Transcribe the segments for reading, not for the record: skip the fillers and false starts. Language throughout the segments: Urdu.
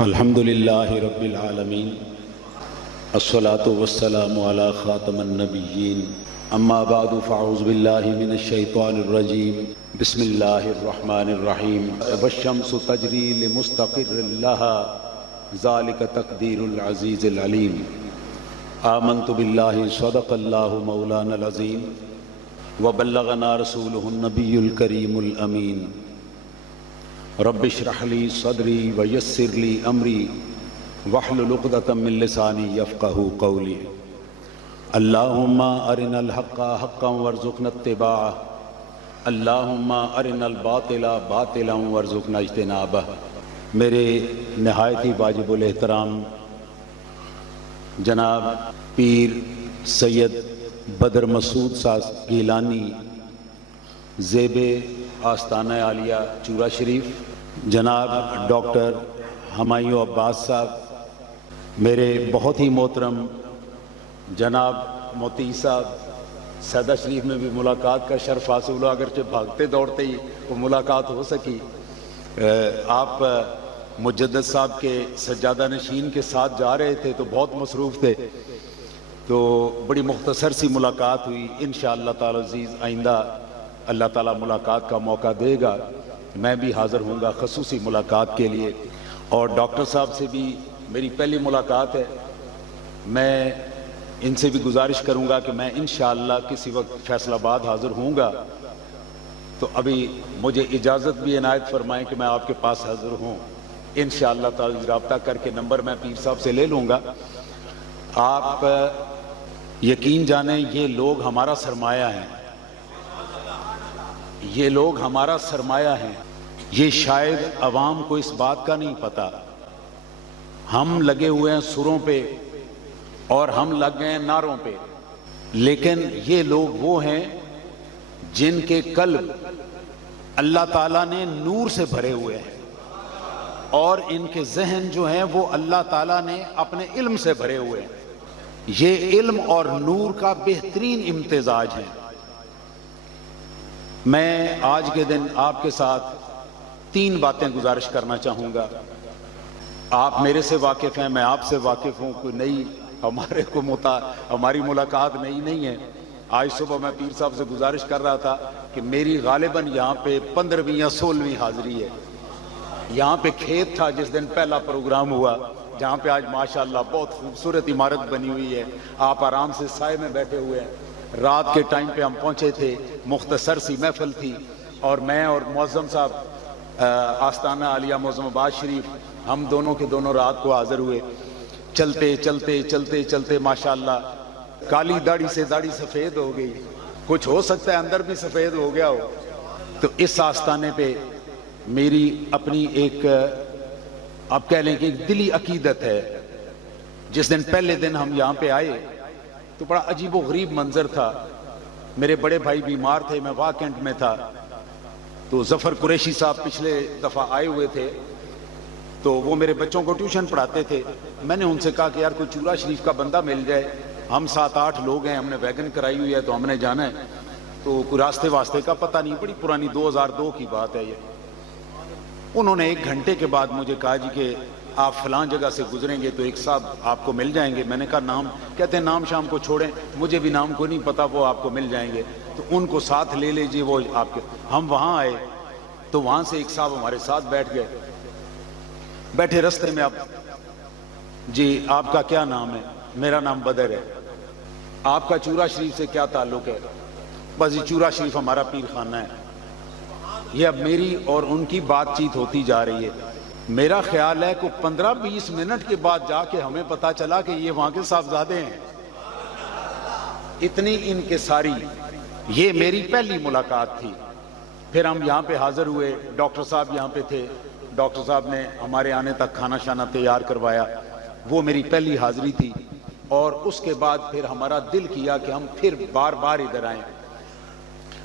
الحمد للہ رب العالمین الصلاۃ والسلام علی خاتم النبیین اما بعد فاعوذ باللہ من الشیطان الرجیم بسم اللہ الرحمن الرحیم والشمس تجری لمستقر لها ذلک تقدیر العزیز العلیم آمنت باللہ صدق اللہ مولانا العظیم وبلغنا رسولہ النبی الکریم الامین رب اشرح لی صدری ویسر لی امری واحلل عقدۃ من لسانی یفقہوا قولی اللہم ارنا الحق حقا وارزقنا اتباعہ اللہم ارنا الباطل باطلا وارزقنا اجتنابہ۔ میرے نہایت ہی واجب الاحترام جناب پیر سید بدر مسعود صاحب گیلانی زیب آستانہ عالیہ چورا شریف، جناب ڈاکٹر ہمایوں عباس صاحب، میرے بہت ہی محترم جناب موتی صاحب، سیدہ شریف میں بھی ملاقات کا شرف حاصل ہوا، اگرچہ بھاگتے دوڑتے ہی وہ ملاقات ہو سکی۔ آپ مجدد صاحب کے سجادہ نشین کے ساتھ جا رہے تھے تو بہت مصروف تھے، تو بڑی مختصر سی ملاقات ہوئی۔ انشاءاللہ تعالی عزیز آئندہ اللہ تعالیٰ ملاقات کا موقع دے گا، میں بھی حاضر ہوں گا خصوصی ملاقات کے لیے۔ اور ڈاکٹر صاحب سے بھی میری پہلی ملاقات ہے، میں ان سے بھی گزارش کروں گا کہ میں انشاءاللہ کسی وقت فیصل آباد حاضر ہوں گا، تو ابھی مجھے اجازت بھی عنایت فرمائیں کہ میں آپ کے پاس حاضر ہوں۔ انشاءاللہ تعالی رابطہ کر کے نمبر میں پیر صاحب سے لے لوں گا۔ آپ یقین جانیں یہ لوگ ہمارا سرمایہ ہیں، یہ لوگ ہمارا سرمایہ ہیں۔ یہ شاید عوام کو اس بات کا نہیں پتہ، ہم لگے ہوئے ہیں سروں پہ اور ہم لگ گئے ہیں نعروں پہ، لیکن یہ لوگ وہ ہیں جن کے قلب اللہ تعالیٰ نے نور سے بھرے ہوئے ہیں، اور ان کے ذہن جو ہیں وہ اللہ تعالیٰ نے اپنے علم سے بھرے ہوئے ہیں۔ یہ علم اور نور کا بہترین امتزاج ہے۔ میں آج کے دن آپ کے ساتھ 3 باتیں گزارش کرنا چاہوں گا۔ آپ میرے سے واقف ہیں، میں آپ سے واقف ہوں، کوئی نئی ہماری ملاقات نئی نہیں ہے۔ آج صبح میں پیر صاحب سے گزارش کر رہا تھا کہ میری غالباً یہاں پہ 15ویں یا 16ویں حاضری ہے۔ یہاں پہ کھیت تھا جس دن پہلا پروگرام ہوا، جہاں پہ آج ماشاءاللہ بہت خوبصورت عمارت بنی ہوئی ہے، آپ آرام سے سائے میں بیٹھے ہوئے ہیں۔ رات کے ٹائم پہ ہم پہنچے تھے، مختصر سی محفل تھی، اور میں اور معظم صاحب آستانہ عالیہ معظم آباد شریف، ہم دونوں کے دونوں رات کو حاضر ہوئے۔ چلتے چلتے چلتے چلتے ماشاءاللہ کالی داڑھی سے داڑھی سفید ہو گئی، کچھ ہو سکتا ہے اندر بھی سفید ہو گیا ہو۔ تو اس آستانے پہ میری اپنی ایک آپ کہہ لیں کہ ایک دلی عقیدت ہے۔ جس دن پہلے دن ہم یہاں پہ آئے تو بڑا عجیب و غریب منظر تھا۔ میرے بڑے بھائی بیمار تھے، میں واہ کینٹ میں تھا، تو ظفر قریشی صاحب پچھلے دفعہ آئے ہوئے تھے، تو وہ میرے بچوں کو ٹیوشن پڑھاتے تھے۔ میں نے ان سے کہا کہ یار کوئی چورا شریف کا بندہ مل جائے، ہم 7-8 لوگ ہیں، ہم نے ویگن کرائی ہوئی ہے تو ہم نے جانا ہے، تو کوئی راستے واسطے کا پتہ نہیں، بڑی پرانی 2002 کی بات ہے یہ۔ انہوں نے 1 گھنٹے کے بعد مجھے کہا جی کہ آپ فلاں جگہ سے گزریں گے تو ایک صاحب آپ کو مل جائیں گے۔ میں نے کہا نام؟ کہتے ہیں نام شام کو چھوڑیں، مجھے بھی نام کو نہیں پتا، وہ آپ کو مل جائیں گے، تو ان کو ساتھ لے لیجیے، وہ آپ کے۔ ہم وہاں آئے تو وہاں سے ایک صاحب ہمارے ساتھ بیٹھ گئے، بیٹھے رستے میں، آپ جی آپ کا کیا نام ہے؟ میرا نام بدر ہے۔ آپ کا چورا شریف سے کیا تعلق ہے؟ بس یہ چورا شریف ہمارا پیر خانہ ہے۔ یہ اب میری اور ان کی بات چیت ہوتی جا رہی ہے۔ میرا خیال ہے کہ 15-20 منٹ کے بعد جا کے ہمیں پتا چلا کہ یہ وہاں کے صاحبزادے ہیں۔ اتنی انکساری، یہ میری پہلی ملاقات تھی۔ پھر ہم یہاں پہ حاضر ہوئے، ڈاکٹر صاحب یہاں پہ تھے، ڈاکٹر صاحب نے ہمارے آنے تک کھانا شانا تیار کروایا، وہ میری پہلی حاضری تھی۔ اور اس کے بعد پھر ہمارا دل کیا کہ ہم پھر بار بار ادھر آئیں۔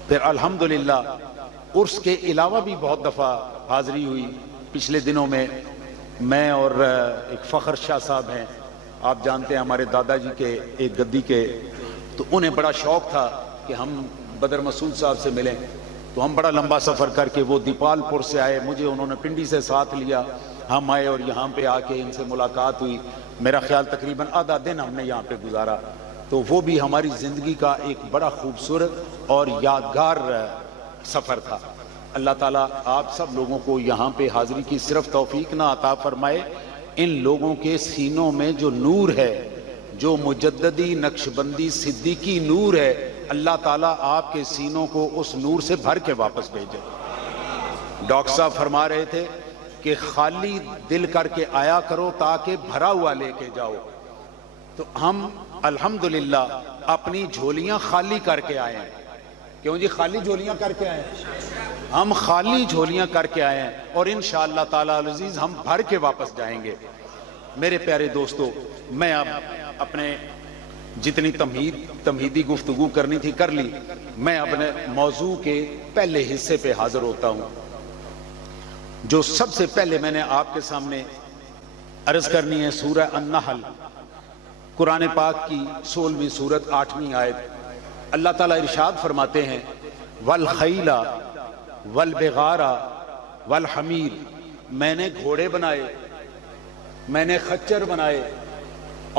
پھر الحمدللہ عرس کے علاوہ بھی بہت دفعہ حاضری ہوئی۔ پچھلے دنوں میں اور ایک فخر شاہ صاحب ہیں، آپ جانتے ہیں ہمارے دادا جی کے ایک گدی کے، تو انہیں بڑا شوق تھا کہ ہم بدر مسعود صاحب سے ملیں، تو ہم بڑا لمبا سفر کر کے وہ دیپال پور سے آئے، مجھے انہوں نے پنڈی سے ساتھ لیا، ہم آئے اور یہاں پہ آ کے ان سے ملاقات ہوئی. میرا خیال تقریباً آدھا دن ہم نے یہاں پہ گزارا, تو وہ بھی ہماری زندگی کا ایک بڑا خوبصورت اور یادگار سفر تھا. اللہ تعالیٰ آپ سب لوگوں کو یہاں پہ حاضری کی صرف توفیق نہ عطا فرمائے, ان لوگوں کے سینوں میں جو نور ہے, جو مجددی نقشبندی صدیقی نور ہے, اللہ تعالیٰ آپ کے سینوں کو اس نور سے بھر کے واپس بھیجے. ڈاکٹر صاحب فرما رہے تھے کہ خالی دل کر کے آیا کرو تاکہ بھرا ہوا لے کے جاؤ. تو ہم الحمدللہ اپنی جھولیاں خالی کر کے آئے ہیں. کیوں جی خالی جھولیاں کر کے آئے ہیں؟ ہم خالی جھولیاں کر کے آئے ہیں اور انشاءاللہ تعالی العزیز ہم بھر کے واپس جائیں گے. میرے پیارے دوستو, میں اب اپنے جتنی تمہیدی گفتگو کرنی تھی کر لی. میں اپنے موضوع کے پہلے حصے پہ حاضر ہوتا ہوں. جو سب سے پہلے میں نے آپ کے سامنے عرض کرنی ہے سورہ النحل, قرآن پاک کی 16ویں سورت 8ویں آیت. اللہ تعالیٰ ارشاد فرماتے ہیں والخیل والبغار والحمیر, میں نے گھوڑے بنائے, میں نے خچر بنائے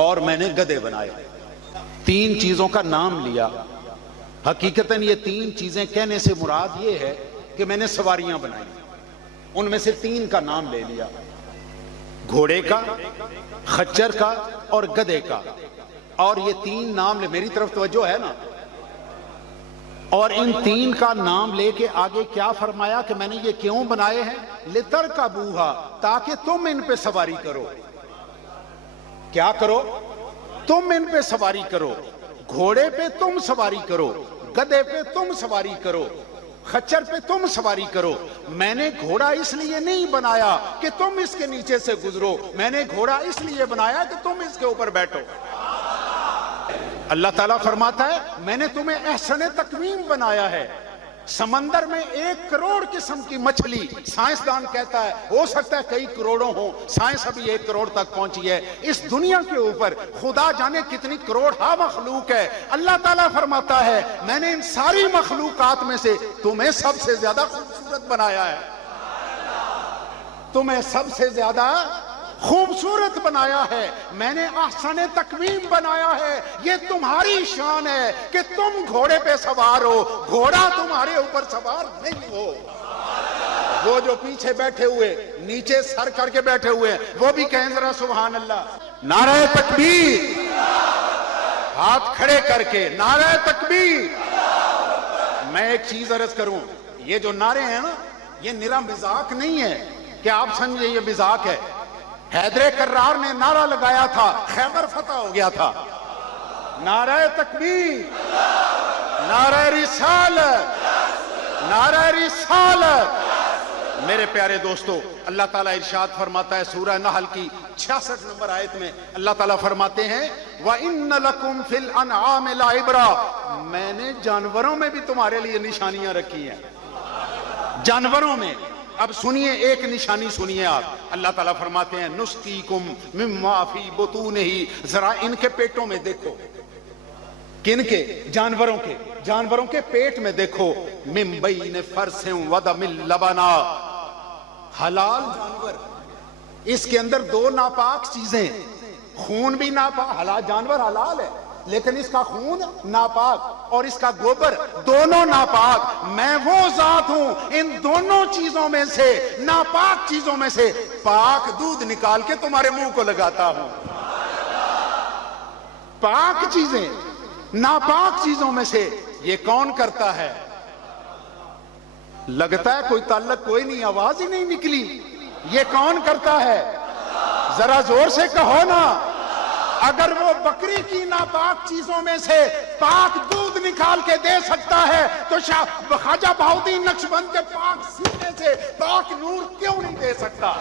اور میں نے گدھے بنائے. 3 چیزوں کا نام لیا. حقیقتاً یہ 3 چیزیں کہنے سے مراد یہ ہے کہ میں نے سواریاں بنائی, ان میں سے 3 کا نام لے لیا, گھوڑے کا, خچر کا اور گدھے کا. اور یہ 3 نام لے, میری طرف توجہ ہے نا, اور ان 3 کا نام لے کے آگے کیا فرمایا کہ میں نے یہ کیوں بنائے ہیں؟ لِتَرْكَبُوهَا, تاکہ تم ان پہ سواری کرو. کیا کرو؟ تم ان پہ سواری کرو. گھوڑے پہ تم سواری کرو, گدھے پہ تم سواری کرو, خچر پہ تم سواری کرو. میں نے گھوڑا اس لیے نہیں بنایا کہ تم اس کے نیچے سے گزرو, میں نے گھوڑا اس لیے بنایا کہ تم اس کے اوپر بیٹھو. اللہ تعالیٰ فرماتا ہے میں نے تمہیں احسن تقویم بنایا ہے. سمندر میں 1 کروڑ قسم کی مچھلی, سائنسدان کہتا ہے ہو سکتا ہے کئی کروڑوں ہوں, سائنس ابھی 1 کروڑ تک پہنچی ہے. اس دنیا کے اوپر خدا جانے کتنی کروڑ مخلوق ہے. اللہ تعالیٰ فرماتا ہے میں نے ان ساری مخلوقات میں سے تمہیں سب سے زیادہ خوبصورت بنایا ہے, تمہیں سب سے زیادہ خوبصورت بنایا ہے, میں نے احسن تقویم بنایا ہے. یہ تمہاری شان ہے کہ تم گھوڑے پہ سوار ہو, گھوڑا تمہارے اوپر سوار نہیں ہو. وہ جو پیچھے بیٹھے ہوئے, نیچے سر کر کے بیٹھے ہوئے, وہ بھی کہیں ذرا سبحان اللہ. نعرہ تکبیر, ہاتھ کھڑے کر کے نعرہ تکبیر. میں ایک چیز عرض کروں, یہ جو نعرے ہیں نا, یہ نرا مذاق نہیں ہے کہ آپ سمجھے یہ مذاق ہے. حیدر کرار نے نعرہ لگایا تھا, خیبر فتح ہو گیا تھا. نعرہ تکبیر, نعرہ رسالت, نعرہ رسالت. میرے پیارے دوستو, اللہ تعالیٰ ارشاد فرماتا ہے سورہ نحل کی 66 نمبر آیت میں, اللہ تعالیٰ فرماتے ہیں وَإِنَّ لَكُمْ فِي الْأَنْعَامِ لَعِبْرَةً, میں نے جانوروں میں بھی تمہارے لیے نشانیاں رکھی ہیں. جانوروں میں اب سنیے, ایک نشانی سنیے آپ. اللہ تعالیٰ فرماتے ہیں نسقیکم مما فی بطونہ, ذرا ان کے پیٹوں میں دیکھو. کن کے؟ جانوروں کے پیٹ میں دیکھو. من بین فرث ودم لبنا, حلال جانور, اس کے اندر 2 ناپاک چیزیں, خون بھی ناپاک, حلال جانور حلال ہے لیکن اس کا خون ناپاک اور اس کا گوبر دونوں ناپاک. میں وہ ذات ہوں ان دونوں چیزوں میں سے, ناپاک چیزوں میں سے پاک دودھ نکال کے تمہارے منہ کو لگاتا ہوں. پاک چیزیں ناپاک چیزوں میں سے یہ کون کرتا ہے؟ لگتا ہے کوئی تعلق کوئی نہیں, آواز ہی نہیں نکلی. یہ کون کرتا ہے؟ ذرا زور سے کہو نا. اگر وہ بکری کی ناپاک چیزوں میں سے پاک دودھ نکال کے دے سکتا ہے تو خواجہ بہاؤالدین نقشبند کے پاک سینے سے پاک نور کیوں نہیں دے سکتا؟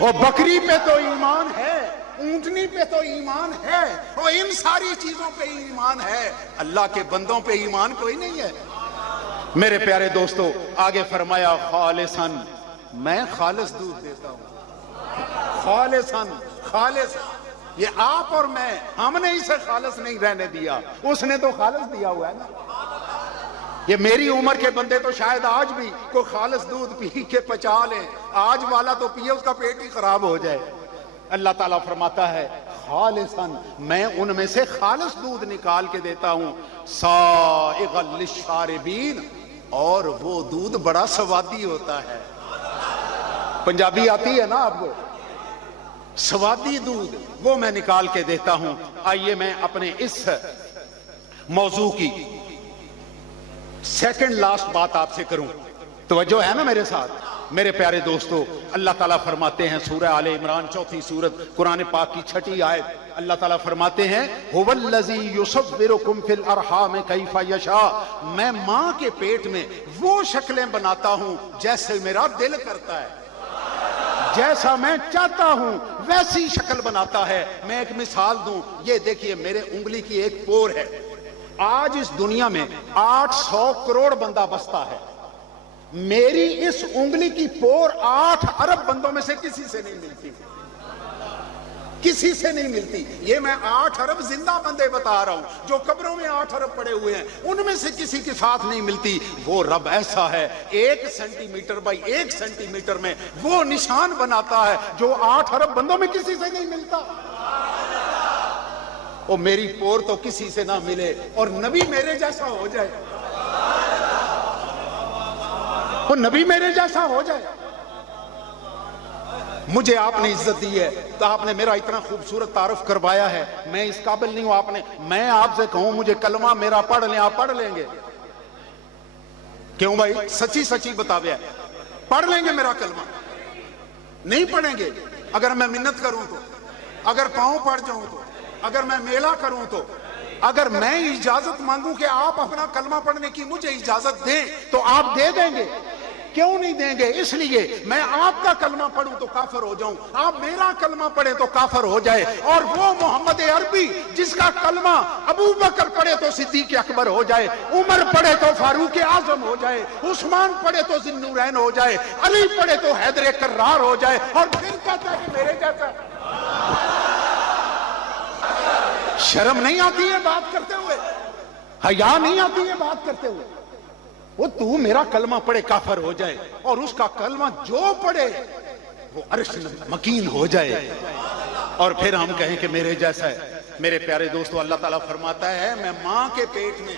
وہ بکری پہ تو ایمان ہے, اونٹنی پہ تو ایمان ہے, اور ان ساری چیزوں پہ ایمان ہے, اللہ کے بندوں پہ ایمان کوئی نہیں ہے. میرے پیارے دوستو, آگے فرمایا خالصاً, میں خالص دودھ دیتا ہوں. خالصاً, خالص, یہ آپ اور میں, ہم نے اسے خالص نہیں رہنے دیا, اس نے تو خالص دیا ہوا ہے نا. یہ میری عمر کے بندے تو شاید آج بھی کوئی خالص دودھ پی کے پچا لیں، آج والا تو پیے اس کا پیٹ ہی خراب ہو جائے۔ اللہ تعالیٰ فرماتا ہے خالصاً، میں ان میں سے خالص دودھ نکال کے دیتا ہوں، سائغا للشاربین، اور وہ دودھ بڑا سوادی ہوتا ہے۔ پنجابی آتی ہے نا آپ کو، سوادی دودھ وہ میں نکال کے دیتا ہوں۔ آئیے میں اپنے اس موضوع کی سیکنڈ لاسٹ بات آپ سے کروں، توجہ ہے نا میرے ساتھ میرے پیارے دوستو۔ اللہ تعالیٰ فرماتے ہیں سورہ آل عمران 4 سورت قرآن پاک کی 6 آیت، اللہ تعالیٰ فرماتے ہیں هو الذی یصورکم فی الارحام کیف یشاء، میں ماں کے پیٹ میں وہ شکلیں بناتا ہوں جیسے میرا دل کرتا ہے، جیسا میں چاہتا ہوں ویسی شکل بناتا ہے۔ میں ایک مثال دوں، یہ دیکھیے میرے انگلی کی ایک پور ہے، آج اس دنیا میں 800 کروڑ بندہ بستا ہے، میری اس انگلی کی پور 8 ارب بندوں میں سے کسی سے نہیں ملتی، کسی سے نہیں ملتی۔ یہ میں 8 ارب زندہ بندے بتا رہا ہوں، جو قبروں میں 8 ارب پڑے ہوئے ہیں، ان میں سے کسی کے ساتھ نہیں ملتی۔ وہ رب ایسا ہے 1 centimetre by 1 centimetre میں وہ نشان بناتا ہے جو 8 ارب بندوں میں کسی سے نہیں ملتا۔ اور میری پور تو کسی سے نہ ملے اور نبی میرے جیسا ہو جائے، وہ نبی میرے جیسا ہو جائے۔ مجھے آپ نے عزت دی ہے تو آپ نے میرا اتنا خوبصورت تعارف کروایا ہے، میں اس قابل نہیں ہوں۔ میں آپ سے کہوں مجھے کلمہ میرا پڑھ لیں، آپ پڑھ لیں گے؟ کیوں بھائی؟ سچی سچی بتاوے، پڑھ لیں گے میرا کلمہ؟ نہیں پڑھیں گے؟ اگر میں منت کروں تو، اگر پاؤں پڑ جاؤں تو، اگر میں میلہ کروں تو، اگر میں اجازت مانگوں کہ آپ اپنا کلمہ پڑھنے کی مجھے اجازت دیں تو آپ دے دیں گے؟ کیوں نہیں دیں گے؟ اس لیے میں آپ کا کلمہ پڑھوں تو کافر ہو جاؤں، آپ میرا کلمہ پڑھیں تو کافر ہو جائے۔ اور وہ محمد عربی جس کا کلمہ ابو بکر پڑھے تو صدیق اکبر ہو جائے، عمر پڑھے تو فاروق اعظم ہو جائے، عثمان پڑھے تو ذی النورین ہو جائے، علی پڑھے تو حیدر کرار ہو جائے، اور پھر کہتا ہے کہ میرے جیسا۔ شرم نہیں آتی ہے بات کرتے ہوئے؟ حیا نہیں آتی ہے بات کرتے ہوئے؟ وہ تو میرا کلمہ پڑھے کافر ہو جائے اور اس کا کلمہ جو پڑھے وہ عرش مکین ہو جائے، اور پھر ہم کہیں کہ میرے جیسا ہے۔ میرے پیارے دوستو، اللہ تعالیٰ فرماتا ہے میں ماں کے پیٹ میں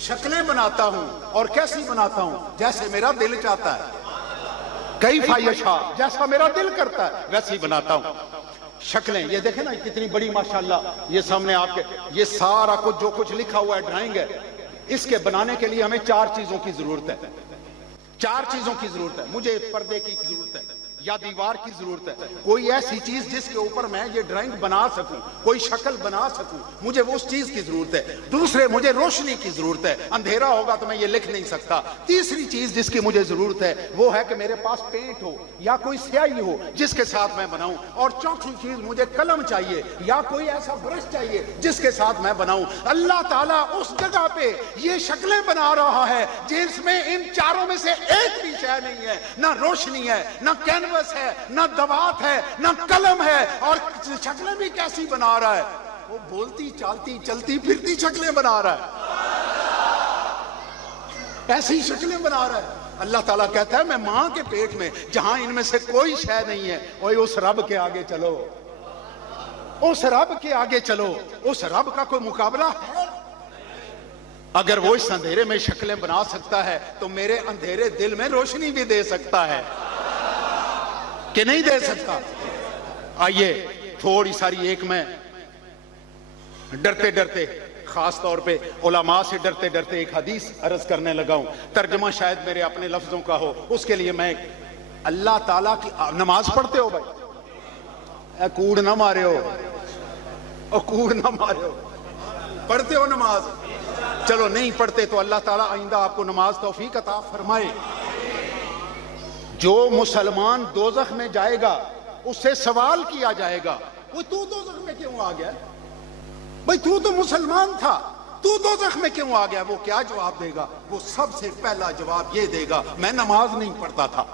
شکلیں بناتا ہوں، اور کیسی بناتا ہوں؟ جیسے میرا دل چاہتا ہے، کیف یشاء، جیسا میرا دل کرتا ہے ویسی بناتا ہوں۔ شکلیں یہ دیکھیں نا کتنی بڑی ماشاءاللہ، یہ سامنے آپ کے یہ سارا کچھ جو کچھ لکھا ہوا ہے ڈرائنگ ہے، اس کے بنانے کے لیے ہمیں 4 چیزوں کی ضرورت ہے، 4 چیزوں کی ضرورت ہے۔ مجھے پردے کی ضرورت ہے یا دیوار کی ضرورت ہے، کوئی ایسی چیز جس کے اوپر میں یہ ڈرائنگ بنا سکوں، کوئی شکل بنا سکوں، مجھے وہ اس چیز کی ضرورت ہے۔ دوسرے مجھے روشنی کی ضرورت ہے، اندھیرا ہوگا تو میں یہ لکھ نہیں سکتا۔ تیسری چیز جس کی مجھے ضرورت ہے وہ ہے کہ میرے پاس پینٹ ہو یا کوئی سیاہی ہو جس کے ساتھ میں بناؤں، اور چوتھی چیز مجھے قلم چاہیے یا کوئی ایسا برش چاہیے جس کے ساتھ میں بناؤں۔ اللہ تعالیٰ اس جگہ پہ یہ شکلیں بنا رہا ہے جس میں ان 4 میں سے ایک بھی شے نہیں ہے، نہ روشنی ہے، نہ کینوس ہے، نہ دوات ہے، نہ قلم ہے، اور شکلیں بھی کیسی بنا رہا ہے؟ وہ بولتی چالتی چلتی پھرتی شکلیں بنا رہا ہے، ایسی شکلیں بنا رہا ہے۔ اللہ تعالیٰ کہتا ہے میں ماں کے پیٹ میں جہاں ان میں سے کوئی شے نہیں ہے، اوے اس رب کے آگے چلو، اس رب کے آگے چلو، اس رب کا کوئی مقابلہ ہے؟ اگر وہ اس اندھیرے میں شکلیں بنا سکتا ہے تو میرے اندھیرے دل میں روشنی بھی دے سکتا ہے کہ نہیں دے سکتا؟ آئیے تھوڑی ساری ایک میں ڈرتے ڈرتے، خاص طور پہ علماء سے ڈرتے ڈرتے ایک حدیث عرض کرنے لگا ہوں، ترجمہ شاید میرے اپنے لفظوں کا ہو، اس کے لیے میں اللہ تعالیٰ کی نماز پڑھتے ہو بھائی؟ اے کوڑ نہ مارے ہو، او کوڑ نہ مارے ہو، پڑھتے ہو نماز؟ چلو نہیں پڑھتے تو اللہ تعالیٰ آئندہ آپ کو نماز توفیق عطا فرمائے۔ جو مسلمان دوزخ میں جائے گا اس سے سوال کیا جائے گا، وہ تو دوزخ میں کیوں آ گیا؟ بھئی تو مسلمان تھا، تو دوزخ میں کیوں آ گیا؟ وہ کیا جواب دے گا؟ وہ سب سے پہلا جواب یہ دے گا میں نماز نہیں پڑھتا تھا۔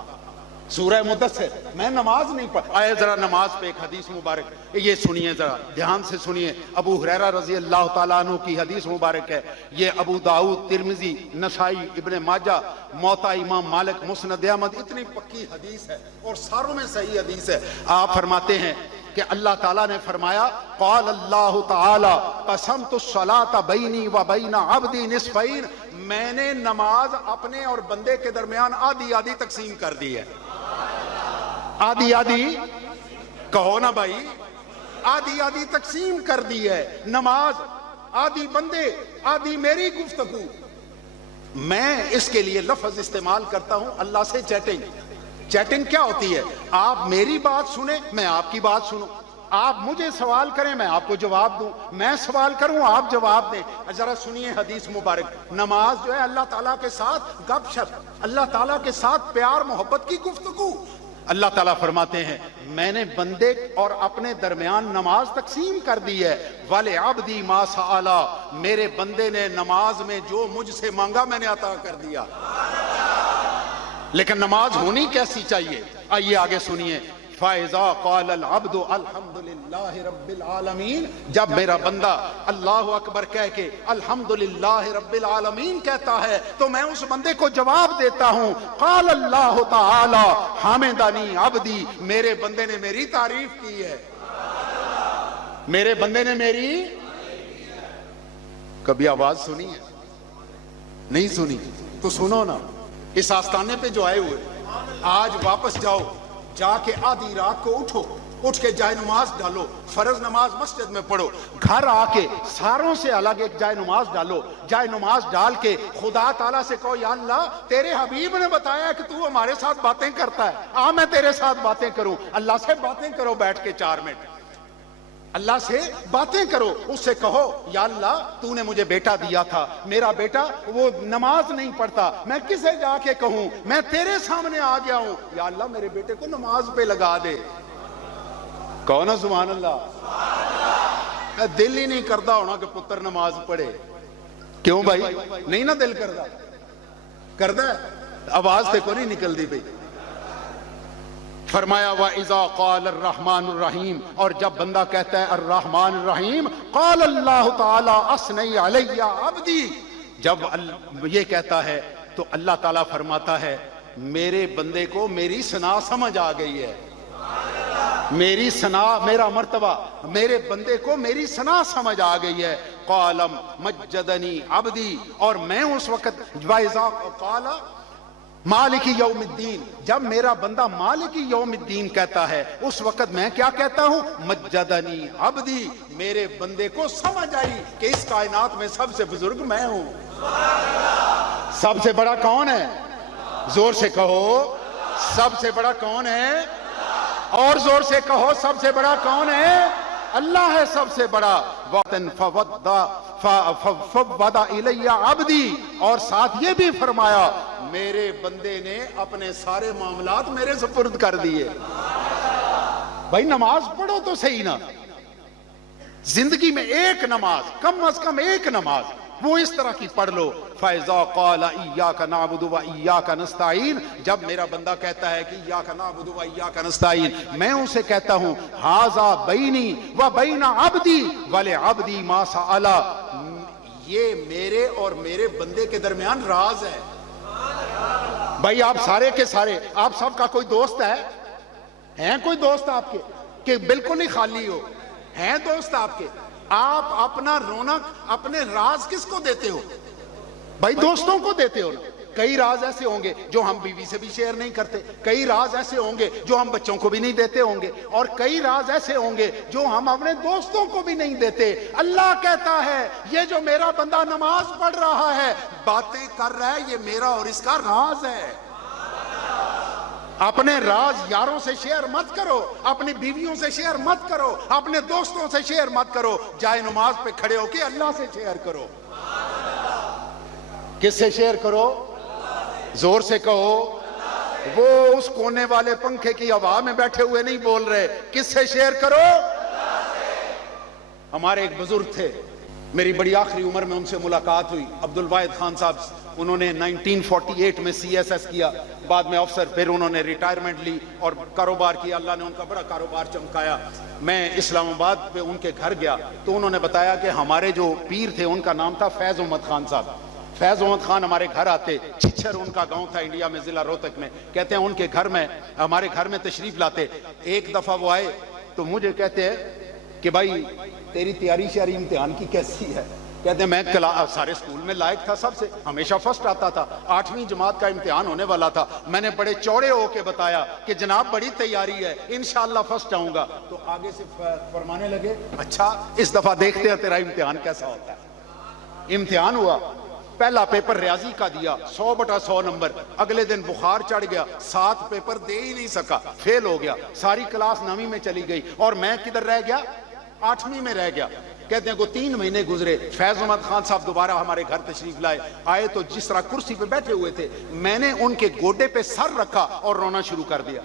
سورہ مدثر، میں نماز نہیں پڑھ آئے ذرا نماز پہ ایک حدیث مبارک یہ سنیے، ذرا دھیان سے سنیے. ابو ہریرہ رضی اللہ تعالیٰ عنہ کی حدیث مبارک ہے. یہ ابو داؤد، ترمذی، نسائی، ابن ماجہ، موطا امام مالک، مسند احمد، اتنی پکی حدیث ہے اور ساروں میں صحیح حدیث ہے. آپ فرماتے ہیں کہ اللہ تعالیٰ نے فرمایا قال اللہ تعالی قسمت الصلاۃ بینی و بین عبدی نصفین، میں نے نماز اپنے اور بندے کے درمیان آدھی آدھی تقسیم کر دی ہے. آدھی آدھی کہو نا بھائی، آدھی آدھی تقسیم کر دی ہے نماز. آدھی بندے آدھی میری گفتگو. میں اس کے لیے لفظ استعمال کرتا ہوں اللہ سے چیٹنگ. چیٹنگ کیا ہوتی ہے؟ آپ میری بات سنیں، میں آپ کی بات سنوں. آپ مجھے سوال کریں، میں آپ کو جواب دوں. میں سوال کروں، آپ جواب دیں. ذرا سنیے حدیث مبارک. نماز جو ہے اللہ تعالیٰ کے ساتھ گپ شپ، اللہ تعالیٰ کے ساتھ پیار محبت کی گفتگو. اللہ تعالیٰ فرماتے ہیں میں نے بندے اور اپنے درمیان نماز تقسیم کر دی ہے. وَلِعَبْدِي مَا سَأَلَا، میرے بندے نے نماز میں جو مجھ سے مانگا میں نے عطا کر دیا. لیکن نماز ہونی کیسی چاہیے؟ آئیے آگے سنیے. فَإِذَا قَالَ الْعَبْدُ الْحَمْدُ لِلَّهِ رَبِّ الْعَالَمِينَ، جب میرا بندہ اللہ اکبر کہہ کے الحمدللہ رب العالمین کہتا ہے تو میں اس بندے کو جواب دیتا ہوں قال اللہ تعالی حمدنی عبدی، میرے بندے نے میری تعریف کی ہے. میرے بندے نے میری کبھی آواز سنی ہے؟ نہیں سنی تو سنو نا. اس آستانے پہ جو آئے ہوئے آج واپس جاؤ، جا کے آدھی رات کو اٹھو، اٹھ کے جائے نماز ڈالو، فرض نماز مسجد میں پڑھو. گھر آ کے ساروں سے الگ ایک جائے نماز ڈالو. جائے نماز ڈال کے خدا تعالیٰ سے کہو یا اللہ تیرے حبیب نے بتایا کہ تو ہمارے ساتھ باتیں کرتا ہے، آ میں تیرے ساتھ باتیں کروں. اللہ سے باتیں کرو بیٹھ کے 4 منٹ. اللہ سے باتیں کرو. اس سے کہو یا اللہ تو نے مجھے بیٹا دیا تھا، میرا بیٹا وہ نماز نہیں پڑھتا، میں کسے جا کے کہوں؟ میں تیرے سامنے آ گیا ہوں، یا اللہ میرے بیٹے کو نماز پہ لگا دے. کہو نا سبحان اللہ. دل ہی نہیں کرتا ہونا کہ پتر نماز پڑھے. کیوں بھائی؟ نہیں نا دل کرتا؟ کرتا ہے، آواز تے کو نہیں نکلتی بھائی. فرمایا وَإِذَا قَالَ الرَّحْمَنُ الرَّحِيمُ، اور جب بندہ کہتا ہے الرحمن الرحیم قال اللہ تعالی اثنی علی عبدی، جب یہ کہتا ہے تو اللہ تعالیٰ فرماتا ہے میرے بندے کو میری ثنا سمجھ آ گئی ہے. میری ثنا، میرا مرتبہ، میرے بندے کو میری ثنا سمجھ آ گئی ہے. قال مجدنی عبدی، اور میں اس وقت وَإِذَا قَالَ مالک یوم الدین، جب میرا بندہ مالک یوم الدین کہتا ہے اس وقت میں کیا کہتا ہوں؟ مجدنی عبدی، میرے بندے کو سمجھ آئی کہ اس کائنات میں سب سے بزرگ میں ہوں. سب سے بڑا کون ہے؟ زور سے کہو سب سے بڑا کون ہے؟ اور زور سے کہو سب سے بڑا کون ہے؟ اللہ ہے سب سے بڑا. فَوَّضَ إِلَيَّ عَبْدِي، اور ساتھ یہ بھی فرمایا میرے بندے نے اپنے سارے معاملات میرے سپرد کر دیے. بھائی نماز پڑھو تو صحیح نا. زندگی میں ایک نماز، کم از کم ایک نماز وہ اس طرح کی پڑھ لو. فَإِذَا قَالَ إِيَّاكَ نَعْبُدُ وَإِيَّاكَ نَسْتَعِينُ، جب میرا بندہ کہتا ہے کہ إِيَّاكَ نَعْبُدُ وَإِيَّاكَ نَسْتَعِينُ، میں اسے کہتا ہوں هَذَا بَيْنِي وَبَيْنَ عَبْدِي وَلِعَبْدِي مَا سَأَلَ، یہ میرے اور میرے بندے کے درمیان راز ہے. بھائی آپ سارے کے سارے، آپ سب کا کوئی دوست ہے؟ ہیں کوئی دوست آپ کے کہ بالکل ہی خالی ہو؟ ہیں دوست آپ کے؟ آپ اپنا رونق، اپنے راز کس کو دیتے ہو؟ بھائی دوستوں کو دیتے ہو نا. کئی راز ایسے ہوں گے جو ہم بیوی سے بھی شیئر نہیں کرتے، کئی راز ایسے ہوں گے جو ہم بچوں کو بھی نہیں دیتے ہوں گے، اور کئی راز ایسے ہوں گے جو ہم اپنے دوستوں کو بھی نہیں دیتے. اللہ کہتا ہے یہ جو میرا بندہ نماز پڑھ رہا ہے، باتیں کر رہا ہے، یہ میرا اور اس کا راز ہے. اپنے راز یاروں سے شیئر مت کرو، اپنی بیویوں سے شیئر مت کرو، اپنے دوستوں سے شیئر مت کرو. جائے نماز پہ کھڑے ہو کے اللہ سے شیئر کرو. کس سے شیئر کرو؟ زور سے کہو. وہ اس کونے والے پنکھے کی ہوا میں بیٹھے ہوئے نہیں بول رہے. کس سے شیئر کرو؟ ہمارے ایک بزرگ تھے، میری بڑی آخری عمر میں ان سے ملاقات ہوئی، عبد الواحد خان صاحب. انہوں نے 1948 میں CSS کیا. بعد میں افسر، پھر انہوں نے ریٹائرمنٹ لی اور کاروبار کیا، اللہ نے ان کا بڑا کاروبار چمکایا۔ میں اسلام آباد پہ ان کے گھر گیا تو انہوں نے بتایا کہ ہمارے جو پیر تھے ان کا نام تھا فیض احمد خان صاحب۔ فیض احمد خان ہمارے گھر آتے، چھچھر ان کا گاؤں تھا انڈیا میں، ضلع روہتک میں، کہتے ہیں ان کے گھر میں، ہمارے گھر میں تشریف لاتے۔ ایک دفعہ وہ آئے تو مجھے کہتے ہیں کہ بھائی تیری تیاری شیاری امتحان کی کیسی ہے؟ کہتے ہیں میں سارے اسکول میں لائق تھا، سب سے ہمیشہ فرسٹ آتا تھا، 8ویں جماعت کا امتحان ہونے والا تھا، میں نے بڑے چوڑے ہو کے بتایا کہ جناب بڑی تیاری ہے، انشاءاللہ فرسٹ آؤں گا۔ تو آگے سے فرمانے لگے اچھا اس دفعہ دیکھتے ہیں تیرا امتحان کیسا ہوتا ہے۔ امتحان ہوا، پہلا پیپر ریاضی کا دیا، 100/100 نمبر۔ اگلے دن بخار چڑھ گیا، 7 پیپر دے ہی نہیں سکا، فیل ہو گیا۔ ساری کلاس 9ویں میں چلی گئی اور میں کدھر رہ گیا؟ 8ویں میں رہ گیا۔ کہتے ہیں کو 3 مہینے گزرے، فیض احمد خان صاحب دوبارہ ہمارے گھر تشریف لائے، آئے تو جس طرح کرسی پہ بیٹھے ہوئے تھے، میں نے ان کے گوڈے پہ سر رکھا اور رونا شروع کر دیا۔